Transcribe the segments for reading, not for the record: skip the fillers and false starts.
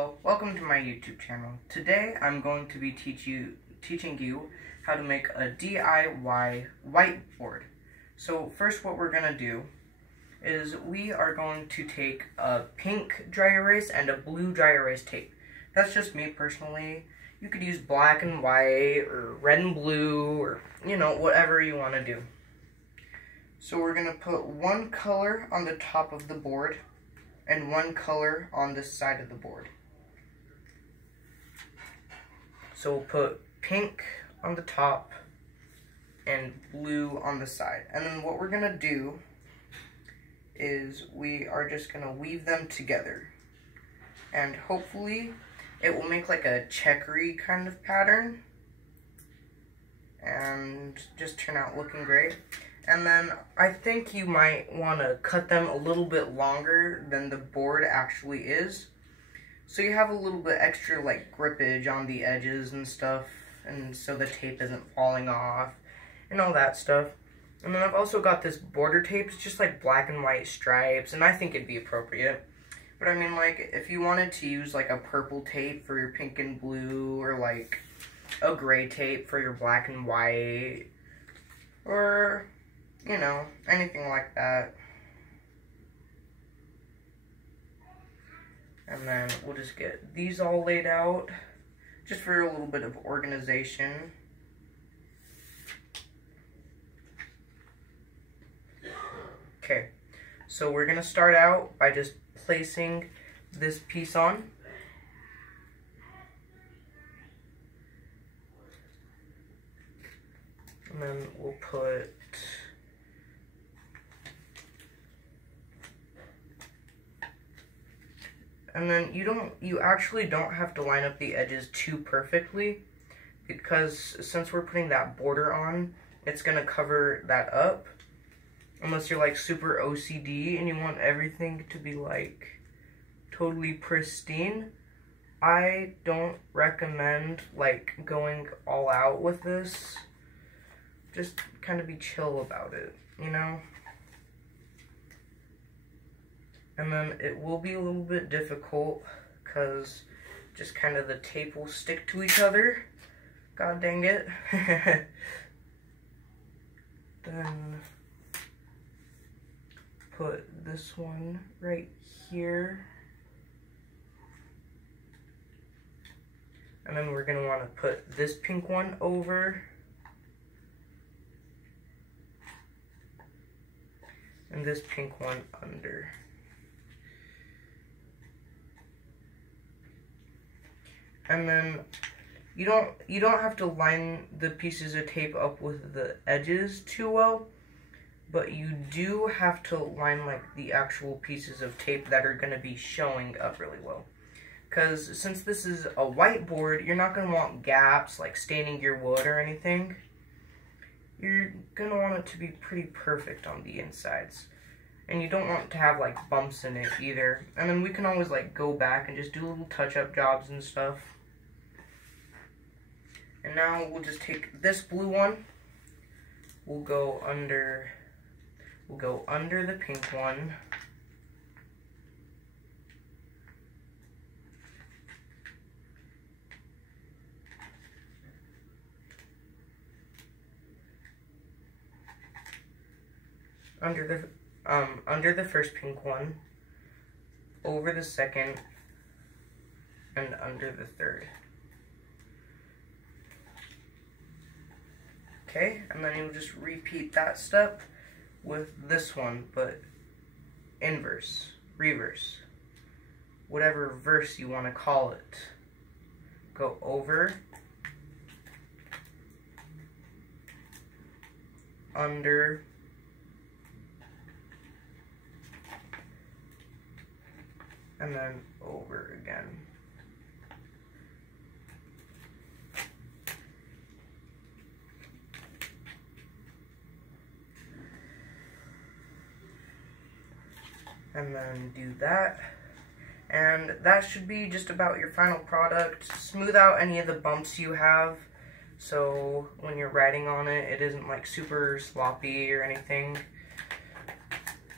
Welcome to my YouTube channel. Today I'm going to be teaching you how to make a DIY whiteboard. So first what we're going to do is we are going to take a pink dry erase and a blue dry erase tape. That's just me personally. You could use black and white or red and blue or whatever you want to do. So we're going to put one color on the top of the board and one color on the side of the board. So we'll put pink on the top and blue on the side. And then what we're going to do is we are just going to weave them together. And hopefully it will make like a checkery kind of pattern and just turn out looking great. And then I think you might want to cut them a little bit longer than the board actually is, so you have a little bit extra like grippage on the edges and stuff, and so the tape isn't falling off and all that stuff. And then I've also got this border tape. It's just like black and white stripes, and I think it'd be appropriate. But I mean, like, if you wanted to use like a purple tape for your pink and blue, or like a gray tape for your black and white, or anything like that. And then we'll just get these all laid out, just for a little bit of organization. Okay, so we're gonna start out by just placing this piece on. And then we'll put and then you actually don't have to line up the edges too perfectly, because since we're putting that border on, it's gonna cover that up, unless you're like super OCD and you want everything to be like totally pristine. I don't recommend like going all out with this. Just kind of be chill about it, And then it will be a little bit difficult because just kind of the tape will stick to each other. God dang it. Then put this one right here. And then we're going to want to put this pink one over. And this pink one under. And then you don't have to line the pieces of tape up with the edges too well, but you do have to line like the actual pieces of tape that are going to be showing up really well. Because since this is a whiteboard, you're not going to want gaps like staining your wood or anything. You're going to want it to be pretty perfect on the insides. And you don't want to have like bumps in it either. And then we can always like go back and just do little touch-up jobs and stuff. And now we'll just take this blue one. We'll go under the pink one. Under the first pink one, over the second, and under the third. Okay, and then you'll just repeat that step with this one, but inverse, reverse, whatever verse you want to call it. Go over, under, and then over again. And then do that. And that should be just about your final product. Smooth out any of the bumps you have, so when you're writing on it, it isn't like super sloppy or anything.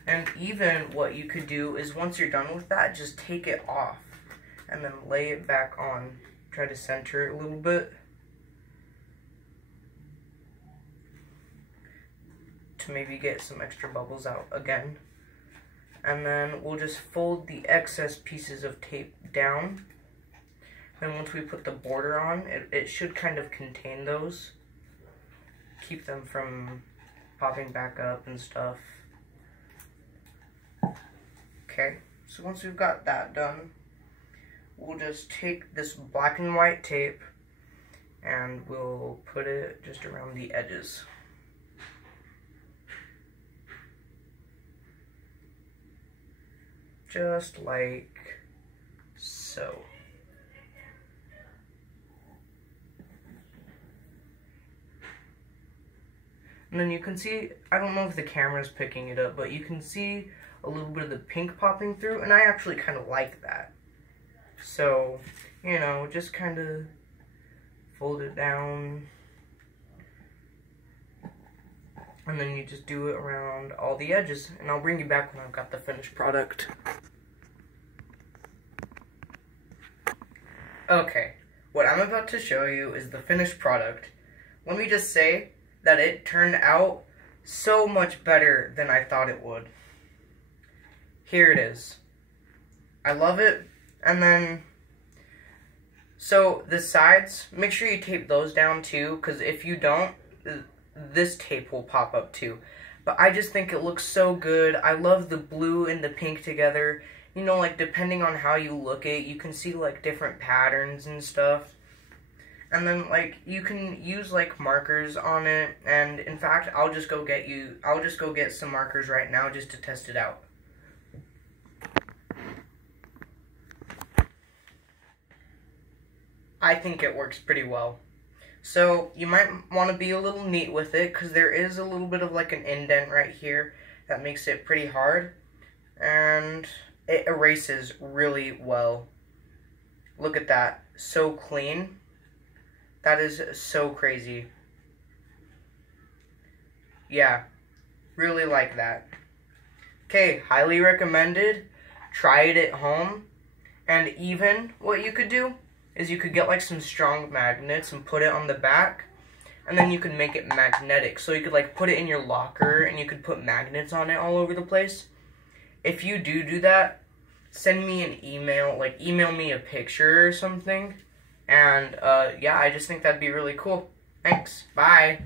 And even what you could do is once you're done with that, just take it off. and then lay it back on. Try to center it a little bit to maybe get some extra bubbles out again. And then we'll just fold the excess pieces of tape down. Then once we put the border on, it should kind of contain those. Keep them from popping back up and stuff. Okay, so once we've got that done, we'll just take this black and white tape and we'll put it just around the edges. Just like so. And then you can see, I don't know if the camera's picking it up, but you can see a little bit of the pink popping through, and I actually kind of like that. So, you know, just kind of fold it down. And then you just do it around all the edges, and I'll bring you back when I've got the finished product. Okay, what I'm about to show you is the finished product. Let me just say that it turned out so much better than I thought it would. Here it is. I love it. And then, so the sides, make sure you tape those down too, because if you don't, this tape will pop up too. But I just think it looks so good. I love the blue and the pink together. You know, like, depending on how you look at it, you can see, like, different patterns and stuff. And then, like, you can use, like, markers on it. And, in fact, I'll just go get some markers right now just to test it out. I think it works pretty well. So, you might want to be a little neat with it, because there is a little bit of, like, an indent right here that makes it pretty hard. And it erases really well. Look at that. So clean. That is so crazy. Yeah, really like that. Okay, highly recommended. Try it at home. And even what you could do is you could get like some strong magnets and put it on the back. And then you could make it magnetic. So you could like put it in your locker and you could put magnets on it all over the place. If you do that, send me an email, like email me a picture or something. And yeah, I just think that'd be really cool. Thanks. Bye.